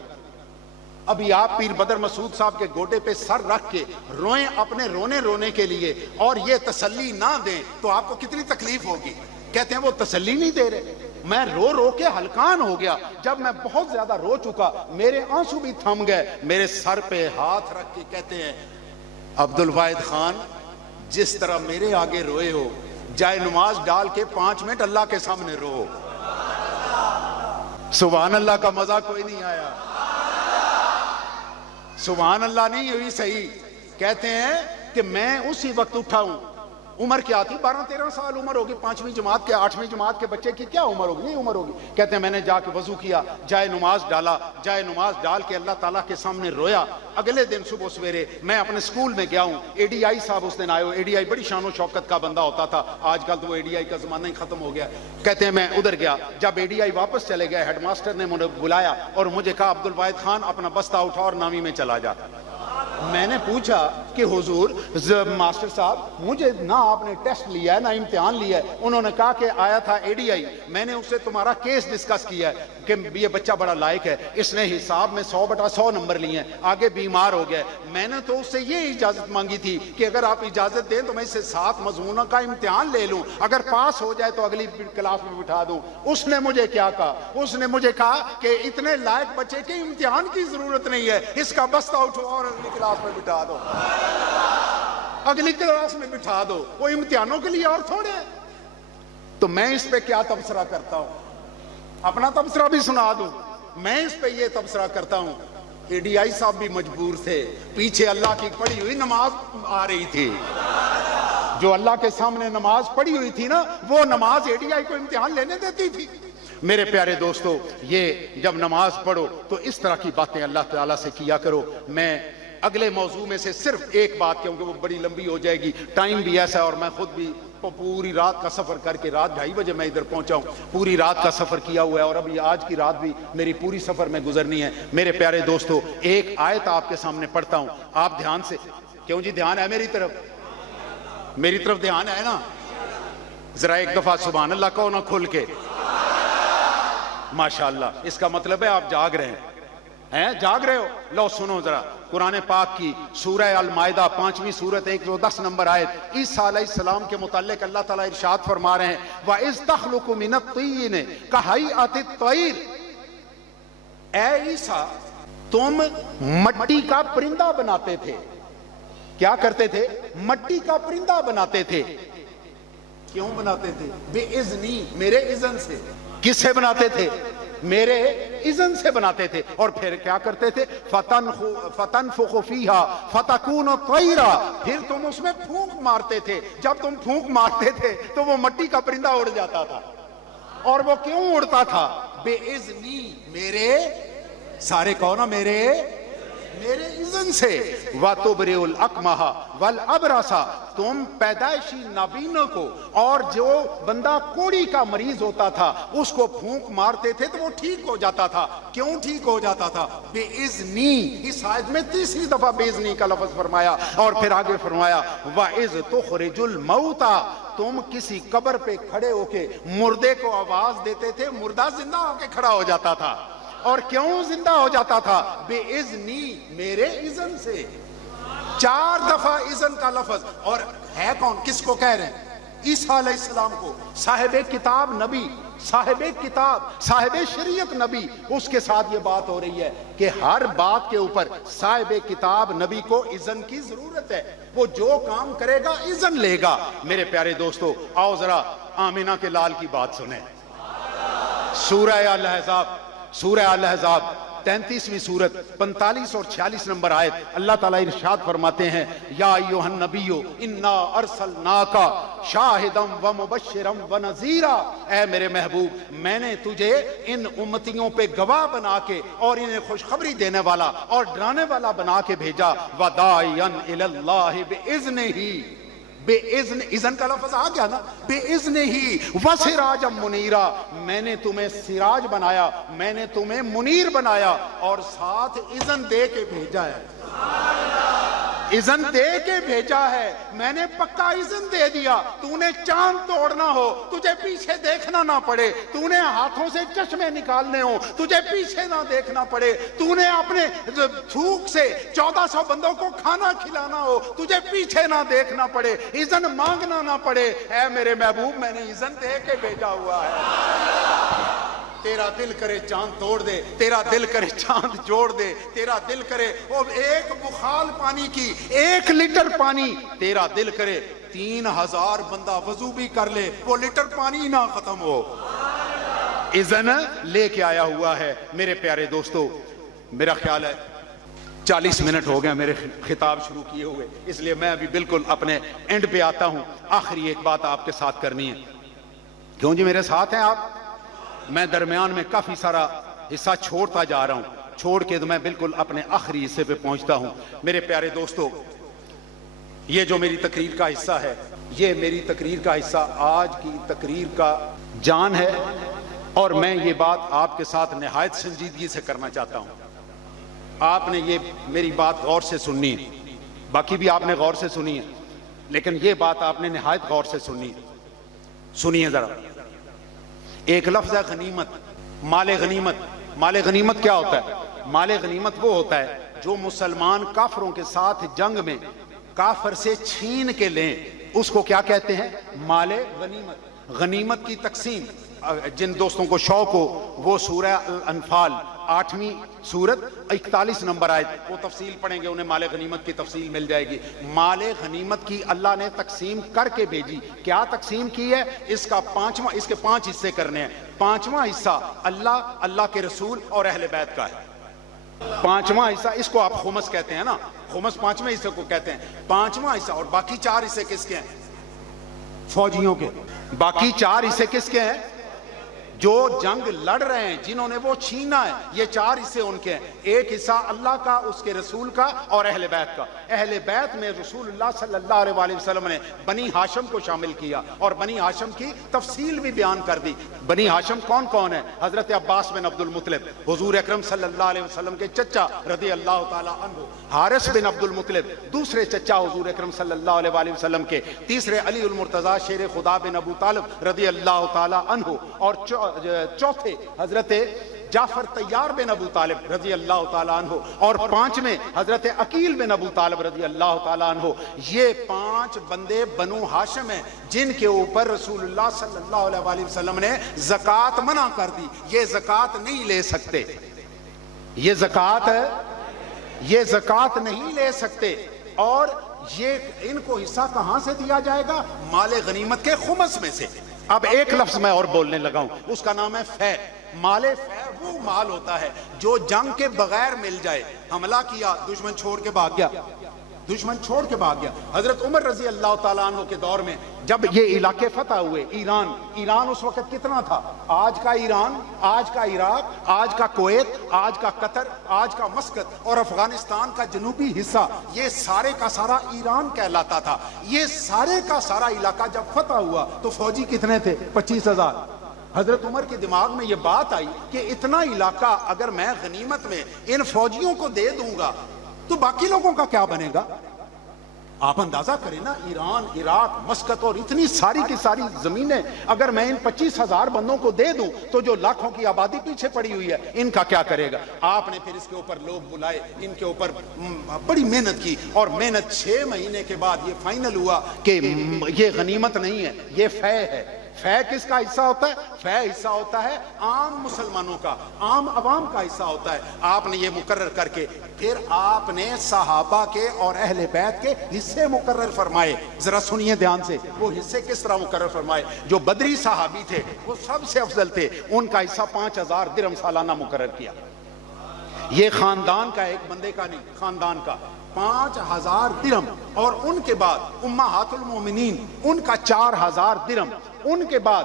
ابھی آپ پیر بدر مسعود صاحب کے گوڈے پہ سر رکھ کے روئیں اپنے رونے کے لیے اور یہ تسلی نہ دیں تو آپ کو کتنی تکلیف ہوگی۔ کہتے ہیں وہ تسلی نہیں دے رہے، میں رو کے ہلکان ہو گیا۔ جب میں بہت زیادہ رو چکا، میرے آنسو بھی تھم گئے، میرے سر پہ ہاتھ رکھ کے کہتے ہیں عبد الواحد خان جس طرح میرے آگے روئے ہو، جائے نماز ڈال کے 5 منٹ اللہ کے سامنے رو۔ سبحان اللہ کا مزہ کوئی نہیں آیا، سبحان اللہ نہیں ہوئی صحیح۔ کہتے ہیں کہ میں اسی وقت اٹھا ہوں، عمر کیا تھی؟ 12-13 سال عمر ہوگی، 5ویں جماعت کے 8ویں جماعت کے بچے کی کیا عمر ہوگی؟ نہیں عمر ہوگی۔ کہتے ہیں میں نے جا کے وضو کیا، جائے نماز ڈالا، جائے نماز ڈال کے اللہ تعالیٰ کے سامنے رویا۔ اگلے دن صبح سویرے میں اپنے سکول میں گیا ہوں، اے ڈی آئی صاحب اس دن آئے ہو، اے ڈی آئی بڑی شان و شوکت کا بندہ ہوتا تھا، آج کل تو وہ اے ڈی آئی کا زمانہ ہی ختم ہو گیا۔ کہتے ہیں میں ادھر گیا، جب اے ڈی آئی واپس چلے گیا، ہیڈ ماسٹر نے مجھے بلایا اور مجھے کہا عبد الواحد خان اپنا بستہ اٹھا اور 9ویں میں چلا جا۔ میں نے پوچھا کہ حضور ماسٹر صاحب مجھے نہ آپ نے ٹیسٹ لیا ہے نہ امتحان لیا ہے۔ انہوں نے کہا کہ آیا تھا اے ڈی آئی، میں نے اس سے تمہارا کیس ڈسکس کیا ہے کہ یہ بچہ بڑا لائق ہے، اس نے حساب میں 100/100 نمبر لیے ہیں، آگے بیمار ہو گیا۔ میں نے تو اس سے یہ اجازت مانگی تھی کہ اگر آپ اجازت دیں تو میں اس سے 7 مضمونوں کا امتحان لے لوں، اگر پاس ہو جائے تو اگلی کلاس میں بٹھا دوں۔ اس نے مجھے کیا کہا؟ اس نے مجھے کہا کہ اتنے لائق بچے کے امتحان کی ضرورت نہیں ہے، اس کا بستہ اٹھو اور اگلی کلاس میں بٹھا دو، اگلی کلاس میں بٹھا دو، وہ امتحانوں کے لیے اور تھوڑے ہیں۔ تو میں اس پہ کیا تبصرہ کرتا ہوں؟ اپنا تبصرہ بھی سنا دوں، میں اس پہ یہ تبصرہ کرتا ہوں، اے ڈی آئی صاحب بھی مجبور تھے، پیچھے اللہ کی پڑھی ہوئی نماز آ رہی تھی، جو اللہ کے سامنے نماز پڑھی ہوئی تھی نا، وہ نماز اے ڈی آئی کو امتحان لینے دیتی تھی۔ میرے پیارے دوستو، یہ جب نماز پڑھو تو اس طرح کی باتیں اللہ تعالیٰ سے کیا کرو۔ میں اگلے موضوع میں سے صرف ایک بات، کیونکہ وہ بڑی لمبی ہو جائے گی، ٹائم بھی ایسا ہے اور میں خود بھی پوری رات کا سفر کر کے رات 2:30 بجے میں ادھر پہنچا ہوں، پوری رات کا سفر کیا ہوا ہے اور ابھی آج کی رات بھی میری پوری سفر میں گزرنی ہے۔ میرے پیارے دوستو، ایک آیت آپ کے سامنے پڑھتا ہوں، آپ دھیان سے، کیوں جی دھیان ہے میری طرف؟ میری طرف دھیان ہے نا؟ ذرا ایک دفعہ سبحان اللہ کہو نا کھل کے، ماشاءاللہ، اس کا مطلب ہے آپ جاگ رہے ہیں، جاگ رہے ہو؟ لو سنو ذرا، قرآن پاک کی سورہ المائدہ 5ویں سورت 110 نمبر آیت، عیسیٰ علیہ السلام کے متعلق اللہ تعالیٰ ارشاد فرما رہے ہیں وَإِذْ تَخْلُقُ مِنَ الطِّينِ كَهَيْئَةِ الطَّيْرِ، اے عیسیٰ تم مٹی کا پرندہ بناتے تھے۔ کیا کرتے تھے؟ مٹی کا پرندہ بناتے تھے۔ کیوں بناتے تھے؟ بے اذنی، میرے اذن سے۔ کس سے بناتے تھے؟ میرے اذن سے بناتے تھے۔ اور پھر کیا کرتے تھے؟ فَتَنْفُخُ فِيهَا فَتَكُونُ طَيْرًا، پھر تم اس میں پھونک مارتے تھے۔ جب تم پھونک مارتے تھے تو وہ مٹی کا پرندہ اڑ جاتا تھا۔ اور وہ کیوں اڑتا تھا؟ بے اذنی، میرے، سارے کہو نا میرے اذن سے۔ وَتُبْرِئُ الْأَكْمَحَ وَالْأَبْرَصَ، تم پیدائشی نابینا کو اور جو بندہ کوڑی کا مریض ہوتا تھا اس کو پھونک مارتے تھے تو وہ ٹھیک ہو جاتا تھا۔ کیوں ٹھیک ہو جاتا تھا؟ بے اذنی۔ اس آیت میں 3 دفعہ بے اذنی کا لفظ فرمایا اور پھر آگے فرمایا وَإِذْ تُخْرِجُ الْمَوْتَى، تم کسی قبر پہ کھڑے ہو کے مردے کو آواز دیتے تھے، مردہ زندہ ہو کے کھڑا ہو جاتا تھا۔ اور کیوں زندہ ہو جاتا تھا؟ بے اذنی، میرے اذن سے۔ 4 دفعہ اذن کا لفظ، اور ہے کون؟ کس کو کہہ رہے ہیں؟ عیسیٰ علیہ السلام کو صاحب کتاب نبی، صاحب کتاب، صاحب شریعت نبی، اس کے ساتھ یہ بات ہو رہی ہے کہ ہر بات کے اوپر صاحب کتاب نبی کو اذن کی ضرورت ہے، وہ جو کام کرے گا اذن لے گا۔ میرے پیارے دوستو، آؤ ذرا آمینہ کے لال کی بات سنیں۔ سورہ الاحزاب، سورہ الاحزاب 33ویں سورت 45 اور 46 نمبر آیت، اللہ تعالیٰ ارشاد فرماتے ہیں یا ایھا النبی انا ارسلناک شاہدا ومبشرا ونذیرا، اے میرے محبوب میں نے تجھے ان امتیوں پہ گواہ بنا کے اور انہیں خوشخبری دینے والا اور ڈرانے والا بنا کے بھیجا، وداعیا الی اللہ باذنہ، بے اذن، اذن کا لفظ آ گیا نا، بے اذن ہی، وسراجا منیرا، میں نے تمہیں سراج بنایا، میں نے تمہیں منیر بنایا، اور ساتھ اذن دے کے بھیجا ہے، اذن دے کے بھیجا ہے، میں نے پکا اذن دے دیا۔ تو نے چاند توڑنا ہو تجھے پیچھے دیکھنا نہ پڑے، تو نے ہاتھوں سے چشمے نکالنے ہو تجھے پیچھے نہ دیکھنا پڑے، تو نے اپنے تھوک سے 1400 بندوں کو کھانا کھلانا ہو تجھے پیچھے نہ دیکھنا پڑے، اذن مانگنا نہ پڑے، اے میرے محبوب میں نے اذن دے کے بھیجا ہوا ہے۔ تیرا دل کرے چاند توڑ دے، تیرا دل کرے چاند جوڑ دے، تیرا دل کرے وہ ایک بخال پانی کی 1 لیٹر پانی، تیرا دل کرے 3000 بندہ وضو بھی کر لے وہ لیٹر پانی نہ ختم ہو، اذن لے کے آیا ہوا ہے۔ میرے پیارے دوستو، میرا خیال ہے 40 منٹ ہو گیا میرے خطاب شروع کیے ہوئے، اس لیے میں ابھی بالکل اپنے اینڈ پہ آتا ہوں۔ آخری ایک بات آپ کے ساتھ کرنی ہے، کیوں جی میرے ساتھ ہیں آپ؟ میں درمیان میں کافی سارا حصہ چھوڑتا جا رہا ہوں، چھوڑ کے تو میں بالکل اپنے آخری حصے پہ پہنچتا ہوں۔ میرے پیارے دوستو، یہ جو میری تقریر کا حصہ ہے، یہ میری تقریر کا حصہ آج کی تقریر کا جان ہے، اور میں یہ بات آپ کے ساتھ نہایت سنجیدگی سے کرنا چاہتا ہوں۔ آپ نے یہ میری بات غور سے سننی ہے، باقی بھی آپ نے غور سے سنی ہے، لیکن یہ بات آپ نے نہایت غور سے سننی ہے۔ سنیے ذرا، ایک لفظ ہے غنیمت، مال غنیمت۔ مال غنیمت کیا ہوتا ہے؟ مال غنیمت وہ ہوتا ہے جو مسلمان کافروں کے ساتھ جنگ میں کافر سے چھین کے لیں، اس کو کیا کہتے ہیں؟ مال غنیمت۔ غنیمت کی تقسیم، جن دوستوں کو شوق ہو وہ سورہ الانفال 8ویں سورت 41 نمبر آیت، وہ تفصیل پڑھیں گے، انہیں مال غنیمت کی تفصیل مل جائے گی۔ مال غنیمت کی اللہ نے تقسیم کر کے بھیجی۔ کیا تقسیم کی ہے؟ اس کا پانچواں، اس کے 5 حصے کرنے ہیں۔ 5واں حصہ اللہ، اللہ کے رسول اور اہل بیت کا ہے۔ 5واں حصہ، اس کو آپ خمس کہتے ہیں نا، خمس 5ویں حصے کو کہتے ہیں۔ 5واں حصہ، اور باقی 4 حصے کس کے ہیں؟ فوجیوں کے۔ باقی 4 حصے کس کے ہیں؟ جو جنگ لڑ رہے ہیں، جنہوں نے وہ چھینا ہے، یہ 4 حصے ان کے ہیں۔ ایک حصہ اللہ کا، اس کے رسول کا اور اہل بیت کا۔ اہل بیت میں رسول اللہ صلی اللہ علیہ وآلہ وسلم نے بنی ہاشم کو شامل کیا اور بنی ہاشم کی تفصیل بھی بیان کر دی۔ بنی ہاشم کون کون ہے؟ حضرت عباس بن عبد المطلب، حضور اکرم صلی اللہ علیہ وسلم کے چچا رضی اللہ تعالی عنہ، حارث بن عبد المطلب دوسرے چچا حضور اکرم صلی اللہ علیہ وآلہ وسلم کے، تیسرے علی المرتضیٰ شیر خدا بن ابو طالب رضی اللہ تعالی عنہ، اور چوتھے حضرت جعفر طیار بن ابو طالب رضی اللہ تعالیٰ عنہ، اور 5ویں حضرت عقیل بن ابو طالب رضی اللہ تعالیٰ عنہ۔ یہ 5 بندے بنو ہاشم ہیں جن کے اوپر رسول اللہ صلی اللہ علیہ وآلہ وسلم نے زکوٰۃ منع کر دی۔ یہ زکوٰۃ نہیں لے سکتے، یہ زکوٰۃ نہیں لے سکتے، اور یہ ان کو حصہ کہاں سے دیا جائے گا؟ مال غنیمت کے خمس میں سے۔ اب ایک لفظ میں اور بولنے لگا ہوں، اس کا نام ہے فے۔ مال فے وہ مال ہوتا ہے جو جنگ کے بغیر مل جائے۔ حملہ کیا، دشمن چھوڑ کے بھاگ گیا، دشمن چھوڑ کے بھاگ گیا۔ حضرت عمر رضی اللہ تعالیٰ عنہ کے دور میں جب یہ علاقے فتح ہوئے، ایران اس وقت کتنا تھا؟ آج کا ایران، آج کا عراق، آج کا کویت، آج کا قطر، آج کا مسقط اور افغانستان کا جنوبی حصہ، یہ سارے کا سارا ایران کہلاتا تھا۔ یہ سارے کا سارا علاقہ جب فتح ہوا تو فوجی کتنے تھے؟ 25,000۔ حضرت عمر کے دماغ میں یہ بات آئی کہ اتنا علاقہ اگر میں غنیمت میں ان فوجیوں کو دے دوں گا تو باقی لوگوں کا کیا بنے گا؟ آپ اندازہ کریں نا، ایران، عراق، مسقط اور اتنی ساری کی ساری زمینیں اگر میں ان 25,000 بندوں کو دے دوں تو جو لاکھوں کی آبادی پیچھے پڑی ہوئی ہے ان کا کیا کرے گا؟ آپ نے پھر اس کے اوپر لوگ بلائے، ان کے اوپر بڑی محنت کی، اور محنت 6 مہینے کے بعد یہ فائنل ہوا کہ یہ غنیمت نہیں ہے، یہ فے ہے۔ فے کس کا حصہ ہوتا ہے؟ فے حصہ ہوتا ہے عام مسلمانوں کا، عام عوام کا حصہ ہوتا ہے۔ آپ نے یہ مقرر کر کے پھر آپ نے صحابہ کے اور اہل بیت کے حصے مقرر فرمائے۔ ذرا سنیے دھیان سے، وہ حصے کس طرح مقرر فرمائے؟ جو بدری صحابی تھے وہ سب سے افضل تھے، ان کا حصہ 5,000 درہم سالانہ مقرر کیا۔ یہ خاندان کا، ایک بندے کا نہیں، خاندان کا 5,000 درہم، اور ان کے بعد امہات المومنین ان کا 4,000 درہم، ان کے بعد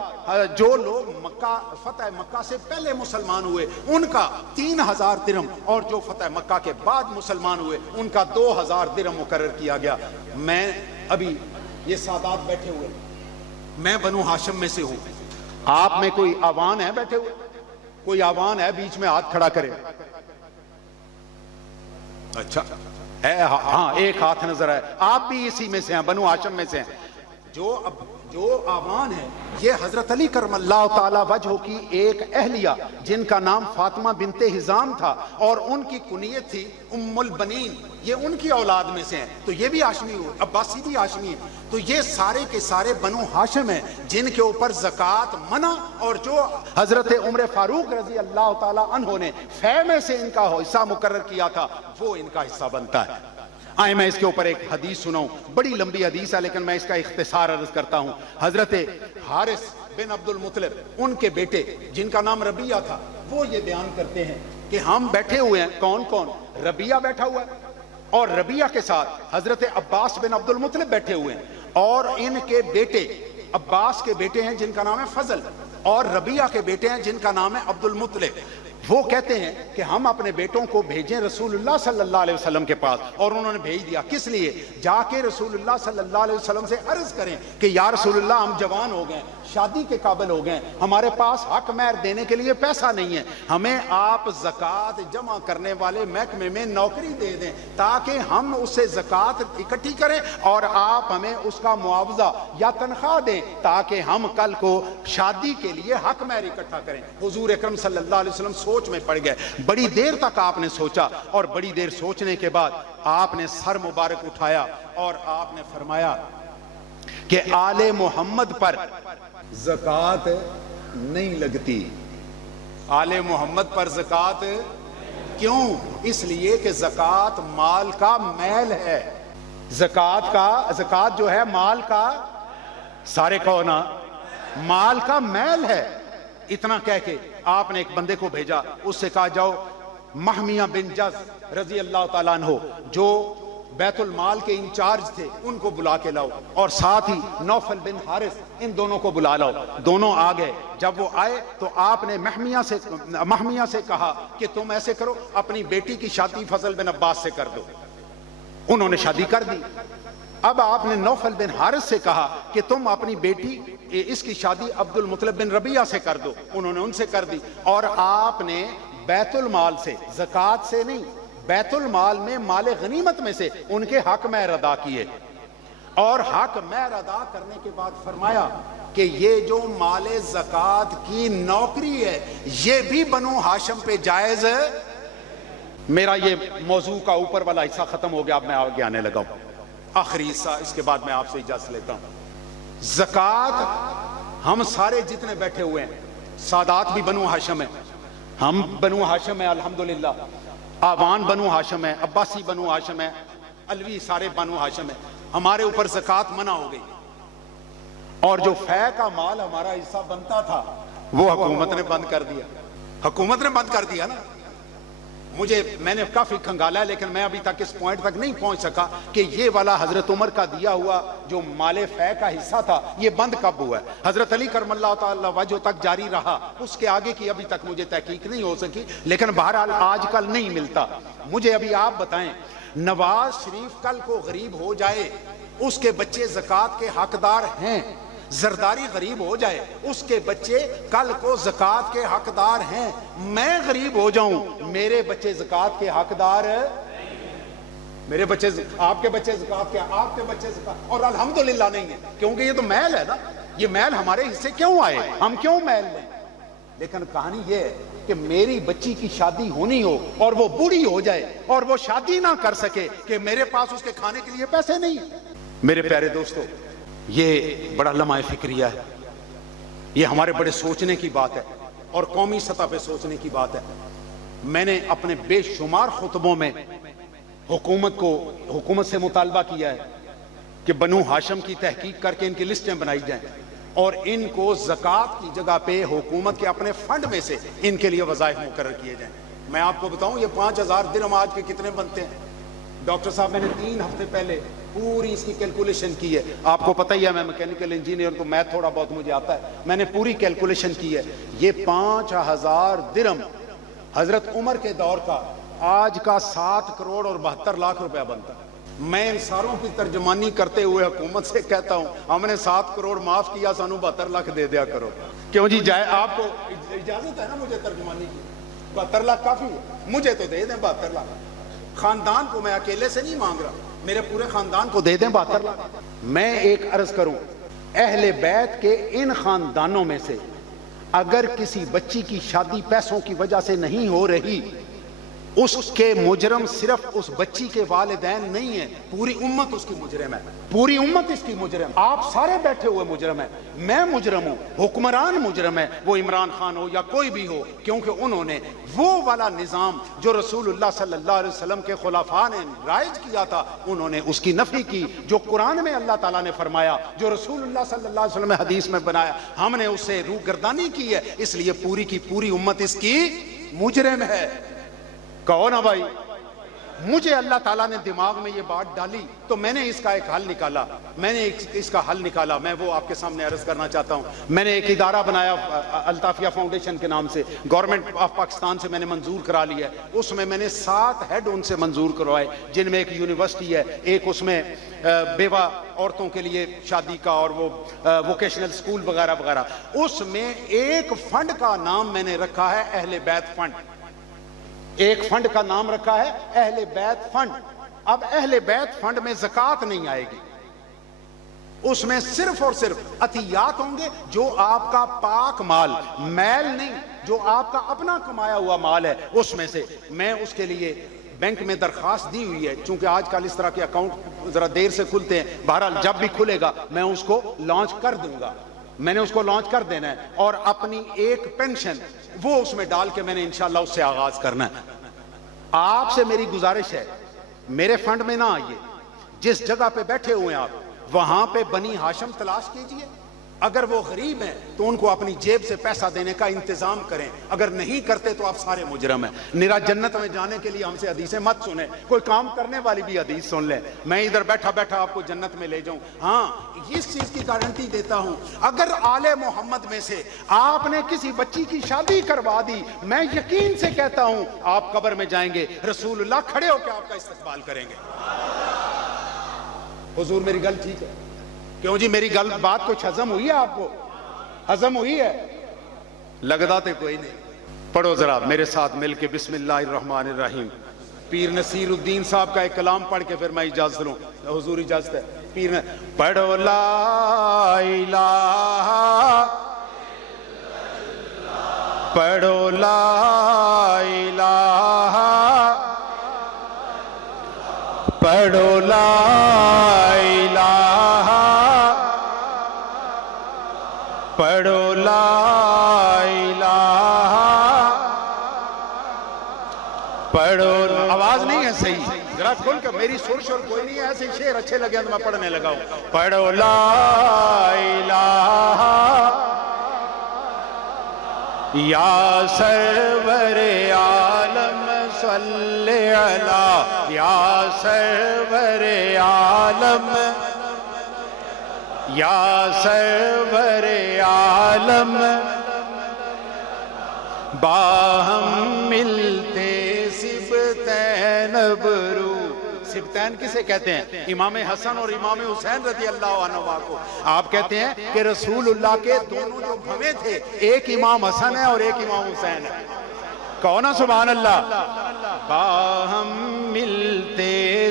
جو لوگ مکہ، فتح مکہ سے پہلے مسلمان ہوئے ان کا 3,000 درہم، اور جو فتح مکہ کے بعد مسلمان ہوئے ان کا 2,000 درہم مقرر کیا گیا۔ میں ابھی یہ سادات بیٹھے ہوئے، میں بنو ہاشم میں سے ہوں، آپ میں کوئی آوان ہے بیٹھے ہوئے؟ کوئی آوان ہے بیچ میں ہاتھ کھڑا کرے؟ اچھا ہاں، ایک ہاتھ نظر آئے، آپ بھی اسی میں سے ہیں، بنو ہاشم میں سے ہیں۔ جو آوان ہے یہ حضرت علی کرم اللہ تعالی وجہ کی ایک اہلیہ جن کا نام فاطمہ بنت حزام تھا، اور ان کی کنیت تھی ام البنین، یہ ان کی اولاد میں سے ہیں، تو یہ بھی ہاشمی ہوئے، عباسی بھی ہاشمی ہیں۔ تو یہ سارے کے سارے بنو ہاشم ہیں جن کے اوپر زکوٰۃ منع، اور جو حضرت عمر فاروق رضی اللہ تعالی عنہ نے فے میں سے ان کا حصہ مقرر کیا تھا، وہ ان کا حصہ بنتا ہے۔ آئے میں اس کے اوپر ایک حدیث سناؤں، بڑی لمبی حدیث ہے لیکن میں اس کا اختصار عرض کرتا ہوں۔ حضرت حارث بن عبد المطلب ان کے بیٹے جن کا نام ربیعہ تھا، وہ یہ بیان کرتے ہیں کہ ہم بیٹھے ہوئے ہیں، کون کون؟ ربیعہ بیٹھا ہوا ہے، اور ربیعہ کے ساتھ حضرت عباس بن عبد المطلب بیٹھے ہوئے ہیں، اور ان کے بیٹے، عباس کے بیٹے ہیں جن کا نام ہے فضل، اور ربیعہ کے بیٹے ہیں جن کا نام ہے عبد المطلب۔ وہ کہتے ہیں کہ ہم اپنے بیٹوں کو بھیجیں رسول اللہ صلی اللہ علیہ وسلم کے پاس، اور انہوں نے بھیج دیا۔ کس لیے؟ جا کے رسول اللہ صلی اللہ علیہ وسلم سے عرض کریں کہ یا رسول اللہ، ہم جوان ہو گئے، شادی کے قابل ہو گئے، ہمارے پاس حق مہر دینے کے لیے پیسہ نہیں ہے، ہمیں آپ زکوٰۃ جمع کرنے والے محکمے میں نوکری دے دیں تاکہ ہم اس سے زکوٰۃ اکٹھی کریں، اور آپ ہمیں اس کا معاوضہ یا تنخواہ دیں تاکہ ہم کل کو شادی کے لیے حق مہر اکٹھا کریں۔ حضور اکرم صلی اللہ علیہ وسلم سوچ میں پڑ گئے، بڑی دیر تک آپ نے سوچا، اور بڑی دیر سوچنے کے بعد آپ نے سر مبارک اٹھایا اور آپ نے فرمایا کہ آل محمد پر زکوٰۃ نہیں لگتی۔ آل محمد پر زکوٰۃ کیوں؟ اس لیے کہ زکوٰۃ مال کا میل ہے، زکوٰۃ جو ہے مال کا، سارے کہو نا، مال کا میل ہے۔ اتنا کہہ کے آپ نے ایک بندے کو بھیجا، اس سے کہا جاؤ محمیہ بن جز رضی اللہ تعالیٰ عنہ جو بیت المال کے انچارج تھے ان کو بلا کے لاؤ، اور ساتھ ہی نوفل بن حارث، ان دونوں کو بلا لاؤ۔ دونوں آ گئے، جب وہ آئے تو آپ نے محمیہ سے کہا کہ تم ایسے کرو، اپنی بیٹی کی شادی فضل بن عباس سے کر دو۔ انہوں نے شادی کر دی۔ اب آپ نے نوفل بن حارث سے کہا کہ تم اپنی بیٹی اس کی شادی عبد المطلب بن ربیعہ سے کر دو، انہوں نے ان سے کر دی، اور آپ نے بیت المال سے، زکوٰۃ سے نہیں، بیت المال میں مال غنیمت میں سے ان کے حق مہر ادا کیے، اور حق مہر ادا کرنے کے بعد فرمایا کہ یہ جو مال زکوٰۃ کی نوکری ہے یہ بھی بنو ہاشم پہ جائز ہے۔ میرا یہ موضوع کا اوپر والا حصہ ختم ہو گیا، اب میں آگے آنے لگا ہوں آخری حصہ، اس کے بعد میں آپ سے اجازت لیتا ہوں۔ زکوٰۃ ہم سارے جتنے بیٹھے ہوئے ہیں، سادات بھی بنو ہاشم ہیں، ہم بنو ہاشم ہیں الحمدللہ، آوان بنو ہاشم ہیں، عباسی بنو ہاشم ہیں، علوی سارے بنو ہاشم ہیں، ہمارے اوپر زکوٰۃ منع ہو گئی، اور جو فے کا مال ہمارا حصہ بنتا تھا وہ حکومت نے بند کر دیا۔ حکومت نے بند کر دیا نا۔ میں نے کافی کھنگالا ہے لیکن میں ابھی تک اس پوائنٹ تک نہیں پہنچ سکا کہ یہ والا حضرت عمر کا دیا ہوا جو مال فے کا حصہ تھا یہ بند کب ہوا ہے۔ حضرت علی کرم اللہ تعالی وجہ تک جاری رہا، اس کے آگے کی ابھی تک مجھے تحقیق نہیں ہو سکی، لیکن بہرحال آج کل نہیں ملتا۔ مجھے ابھی آپ بتائیں، نواز شریف کل کو غریب ہو جائے، اس کے بچے زکوٰۃ کے حقدار ہیں، زرداری غریب ہو جائے، اس کے بچے کل کو زکوٰۃ کے حقدار ہیں، میں غریب ہو جاؤں، میرے بچے زکوٰۃ کے حقدار میرے بچے آپ کے بچے زکات کے، آپ کے بچے زکات، اور الحمدللہ نہیں ہے، کیونکہ یہ تو میل ہے نا، یہ میل ہمارے حصے کیوں آئے، ہم کیوں میل لیں؟ لیکن کہانی یہ ہے کہ میری بچی کی شادی ہونی ہو اور وہ بوڑھی ہو جائے اور وہ شادی نہ کر سکے کہ میرے پاس اس کے کھانے کے لیے پیسے نہیں ہیں۔ میرے پیارے دوستو، یہ بڑا لمحہ فکریہ ہے، یہ ہمارے بڑے سوچنے کی بات ہے اور قومی سطح پہ سوچنے کی بات ہے۔ میں نے اپنے بے شمار خطبوں میں حکومت سے مطالبہ کیا ہے کہ بنو ہاشم کی تحقیق کر کے ان کی لسٹیں بنائی جائیں اور ان کو زکوٰۃ کی جگہ پہ حکومت کے اپنے فنڈ میں سے ان کے لیے وظائف مقرر کیے جائیں۔ میں آپ کو بتاؤں یہ 5000 درہم آج کے کتنے بنتے ہیں؟ ڈاکٹر صاحب میں نے 3 ہفتے پہلے پوری اس کی کیلکولیشن کی ہے، آپ کو پتہ ہی ہے میں میکینیکل انجینئر تو میتھ تھوڑا بہت مجھے آتا ہے، میں نے پوری کیلکولیشن کی ہے۔ یہ 5000 درہم حضرت عمر کے دور کا آج کا 7 کروڑ اور 72 لاکھ روپیہ بنتا ہے۔ میں ان ساروں کی ترجمانی کرتے ہوئے حکومت سے کہتا ہوں ہم نے 7 کروڑ معاف کیا، سانو 72 لاکھ دے دیا کرو۔ کیوں جی جائے آپ کو اجازت ہے نا مجھے ترجمانی کی؟ 72 لاکھ کافی ہے، مجھے تو دے دیں 72 لاکھ، خاندان کو میں اکیلے سے نہیں مانگ رہا، میرے پورے خاندان کو دے دیں 72 لاکھ۔ میں ایک عرض کروں، اہل بیت کے ان خاندانوں میں سے اگر کسی بچی کی شادی پیسوں کی وجہ سے نہیں ہو رہی، اس کے مجرم صرف اس بچی کے والدین نہیں ہیں، پوری امت اس کی مجرم ہے، پوری امت اس کی مجرم۔ آپ سارے بیٹھے ہوئے مجرم ہیں، میں مجرم ہوں، حکمران مجرم ہے، وہ عمران خان ہو یا کوئی بھی ہو، کیونکہ انہوں نے وہ والا نظام جو رسول اللہ صلی اللہ علیہ وسلم کے خلفاء نے رائج کیا تھا انہوں نے اس کی نفی کی، جو قرآن میں اللہ تعالیٰ نے فرمایا، جو رسول اللہ صلی اللہ علیہ وسلم نے حدیث میں بنایا، ہم نے اس سے روگردانی کی ہے، اس لیے پوری کی پوری امت اس کی مجرم ہے۔ کہو نا بھائی، مجھے اللہ تعالیٰ نے دماغ میں یہ بات ڈالی تو میں نے اس کا ایک حل نکالا، میں وہ آپ کے سامنے عرض کرنا چاہتا ہوں۔ میں نے ایک ادارہ بنایا الطافیہ فاؤنڈیشن کے نام سے، گورنمنٹ آف پاکستان سے میں نے منظور کرا لیا ہے، اس میں میں نے 7 ہیڈ ان سے منظور کروائے، جن میں ایک یونیورسٹی ہے، ایک اس میں بیوہ عورتوں کے لیے شادی کا اور وہ ووکیشنل سکول وغیرہ وغیرہ، اس میں ایک فنڈ کا نام میں نے رکھا ہے اہل بیت فنڈ، ایک فنڈ کا نام رکھا ہے اہل بیت فنڈ۔ اب اہل بیت فنڈ میں زکوٰۃ نہیں آئے گی، اس میں صرف اور صرف عطیات ہوں گے، جو آپ کا پاک مال، میل نہیں، جو آپ کا اپنا کمایا ہوا مال ہے اس میں سے۔ میں اس کے لیے بینک میں درخواست دی ہوئی ہے، چونکہ آج کل اس طرح کے اکاؤنٹ ذرا دیر سے کھلتے ہیں، بہرحال جب بھی کھلے گا میں اس کو لانچ کر دوں گا، میں نے اس کو لانچ کر دینا ہے، اور اپنی ایک پینشن وہ اس میں ڈال کے میں نے انشاءاللہ اس سے آغاز کرنا ہے۔ آپ سے میری گزارش ہے، میرے فنڈ میں نہ آئیے، جس جگہ پہ بیٹھے ہوئے ہیں آپ وہاں پہ بنی ہاشم تلاش کیجئے، اگر وہ غریب ہیں تو ان کو اپنی جیب سے پیسہ دینے کا انتظام کریں، اگر نہیں کرتے تو آپ سارے مجرم ہیں۔ نرا جنت میں جانے کے لیے ہم سے حدیثیں مت سنیں، کوئی کام کرنے والی بھی حدیث سن لیں، میں ادھر بیٹھا بیٹھا آپ کو جنت میں لے جاؤں۔ ہاں، اس چیز کی گارنٹی دیتا ہوں، اگر آل محمد میں سے آپ نے کسی بچی کی شادی کروا دی، میں یقین سے کہتا ہوں آپ قبر میں جائیں گے، رسول اللہ کھڑے ہو کے آپ کا استقبال کریں گے۔ حضور میری گل ٹھیک ہے؟ کیوں جی میری گل بات کچھ ہضم ہوئی ہے؟ آپ کو ہضم ہوئی ہے؟ لگتا تو کوئی نہیں۔ پڑھو ذرا میرے ساتھ مل کے بسم اللہ الرحمن الرحیم۔ پیر نصیر الدین صاحب کا ایک کلام پڑھ کے پھر میں اجازت لوں، حضور اجازت ہے؟ پیر نے پڑھو لا الہ، پڑھو لا الہ، پڑھو لا الہ، پڑھو لا الہ، پڑھو۔ آواز نہیں ہے صحیح، ذرا کھل کے، میری سر شور کوئی نہیں ہے، ایسے شعر اچھے لگے تو میں پڑھنے لگا ہوں۔ پڑھو لا الہ یا سرور عالم صلی علی، یا سرور عالم، یا سرور عالم، باہم ملتے سبتین برو۔ سبتین کسے کہتے ہیں؟ امام حسن اور امام حسین رضی اللہ عنہ کو۔ آپ کہتے ہیں کہ رسول اللہ کے دونوں جو بھویں تھے، ایک امام حسن ہے اور ایک امام حسین ہے۔ کہو نا سبحان اللہ۔ باہم ملتے